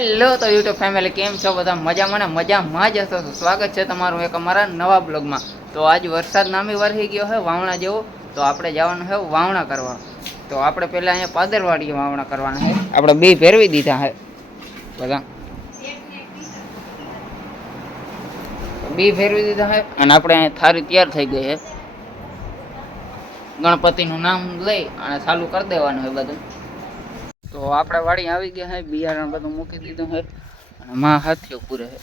Hello તો YouTube family કેમ છો બધા મજામાં ને મજામાં જ હશો. સ્વાગત છે તમારું એક અમારા નવા બ્લોગમાં. તો આજ વરસાદ નામી વરસી ગયો છે વાવણા જેવો, તો આપણે જવાનું છે વાવણા કરવા. તો આપણે પહેલાં અહીંયા પાદરવાડીએ વાવણા કરવાના છે. આપણે બે ફેરવી દીધા છે બધા, બી ફેરવી દીધા છે અને આપણે અહીંયા થારી તૈયાર થઈ ગઈ છે. ગણપતિનું નામ લઈ અને ચાલુ કરી દેવાનું છે બધું. તો આપણે વાડી આવી ગયા છે, બિયારણ બધું મૂકી દીધું છે અને માં હાથીઓ પૂરે છે.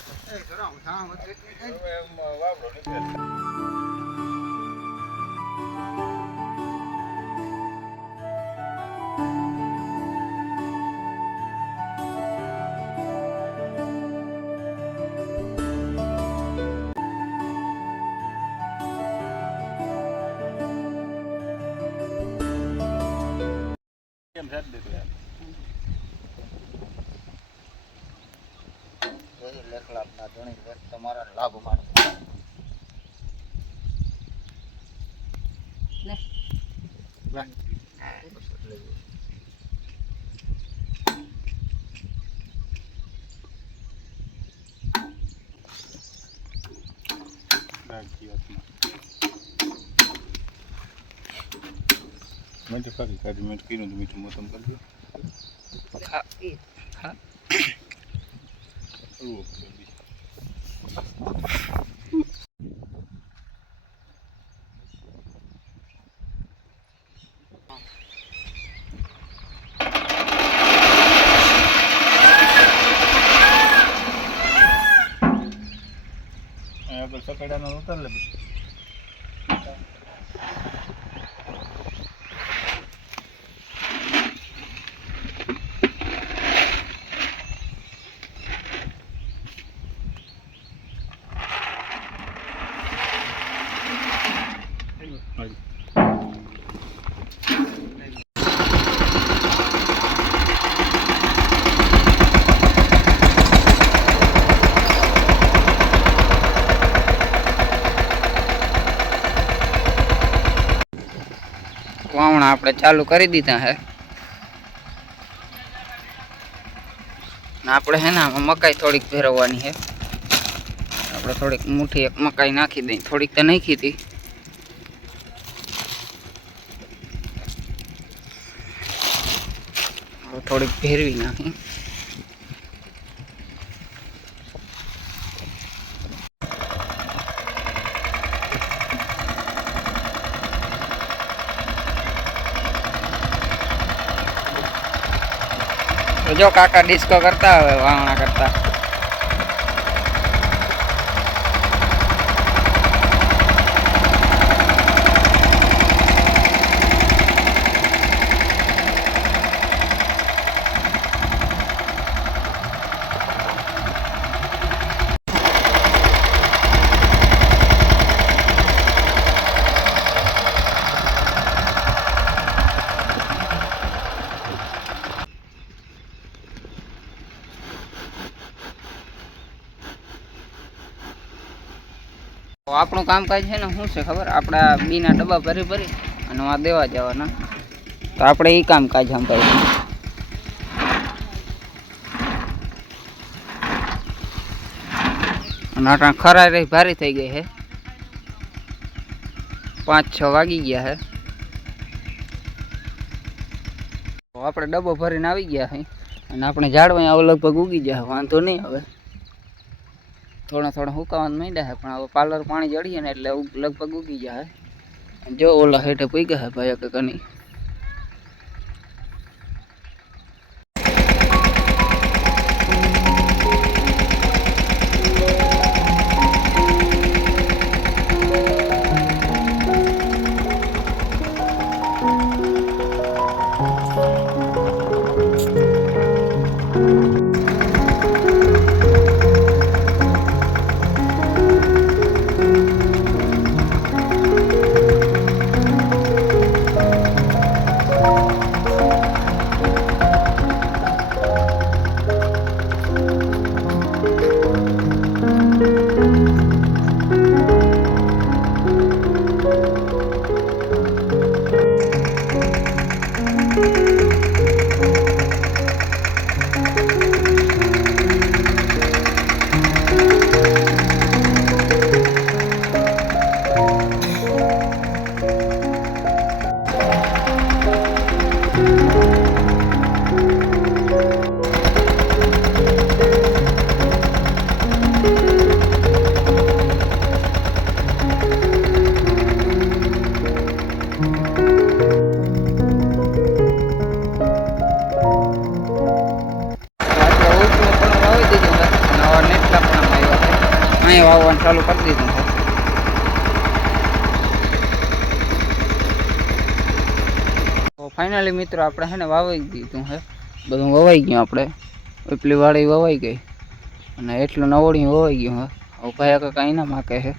તમારા લાભ માટે Menti fari kadi menti kino demi cuma tem kali. હા Oh, agak sepeda nak utar lebih. વાવણા આપણે ચાલુ કરી દીધા હે. આપણે હે ને મકાઈ થોડીક ફેરવવાની છે. આપણે થોડીક મુઠ્ઠી એક મકાઈ નાખી દઈ, થોડીક તો નાખી હતી. થોડીક ફેરવી નાખી. તો જો કાકા ડિસ્કો કરતા હવે વાવણા કરતા. તો આપણું કામકાજ છે ને શું છે ખબર, આપણા બીના ડબ્બા ભરી ભરી અને આ દેવા જવાના. તો આપણે એ કામકાજ સંભાળીએ. અને આટલા ખરા રહી ભારી થઈ ગઈ છે, 5-6 વાગી ગયા છે. તો આપણે ડબ્બો ભરીને આવી ગયા છે અને આપણે ઝાડવા આવો લગભગ ઉગી જાય, વાંધો નહીં. હવે થોડા થોડા હુકાવાનું માંડ્યા છે, પણ હવે પાર્લર પાણી જડીએ ને એટલે લગભગ ઉગી જાય. જો ઓલા હેઠે પૂગ્યા છે ભાઈ કે કની. વાવવાનું ચાલુ કરી દીધું છે. તો ફાઇનલી મિત્રો આપણે છે ને વાવી દીધું છે, બધું વવાઈ ગયું. આપણે ઉપલી વાળી વવાઈ ગઈ અને એટલું નવડી વવાઈ ગયું. હવે ભાઈ કાંઈ ના માકે છે.